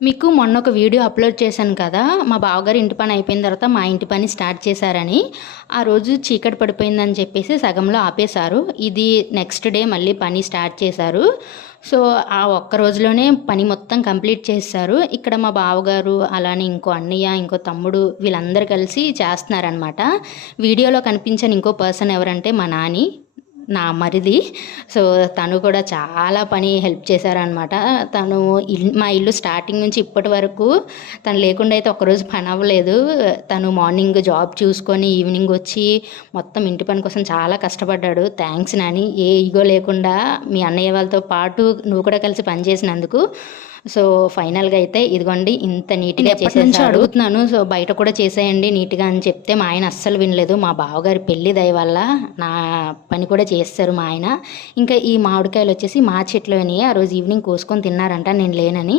మీకు మొన్న ఒక వీడియో అప్లోడ్ చేశాను కదా! మా బావగారు ఇంటి పని అయిపోయిన తర్వాత మా ఇంటి పని స్టార్ట్ చేశారని. ఆ రోజు చీకటి పడిపోయిందని చెప్పేసి సగంలో ఆపేశారు. ఇది నెక్స్ట్ డే మళ్ళీ పని స్టార్ట్ చేశారు. సో, ఆ ఒక్క రోజులోనే పని మొత్తం కంప్లీట్ చేసేశారు. ఇక్కడ మా బావగారు, అలానే ఇంకో అన్నయ్య, ఇంకో తమ్ముడు వీళ్ళందరూ కలిసి చేస్తున్నారనమాట. వీడియోలో కనిపించని ఇంకో పర్సన్ ఎవరంటే మా నాని. నా మరిది. సో, తను కూడా చాలా పని హెల్ప్ చేశారనమాట. తను మా ఇల్లు స్టార్టింగ్ నుంచి ఇప్పటి వరకు తను లేకుండా అయితే ఒక్కరోజు పని అవ్వలేదు. తను మార్నింగ్ జాబ్ చూసుకొని ఈవినింగ్ వచ్చి మొత్తం ఇంటి పని కోసం చాలా కష్టపడ్డాడు. థ్యాంక్స్ నాని. ఏ ఈగో లేకుండా మీ అన్నయ్య వాళ్ళతో పాటు నువ్వు కూడా కలిసి పని చేసినందుకు. సో, ఫైనల్‌గా అయితే ఇదిగోండి ఇంత నీట్‌గా చేసేసాడు. అడుగుతున్నాను. సో, బయట కూడా చేసేయండి నీట్‌గా అని చెప్తే మా ఆయన అస్సలు వినలేదు. మా బావగారి పెళ్లి దయ వల్ల నా పని కూడా చేసేసారు మా ఆయన. ఇంకా ఈ మామిడికాయలు వచ్చేసి మా చెట్లోనియే. ఆ రోజు ఈవినింగ్ కోసుకొని తిన్నారంట నేను లేనని.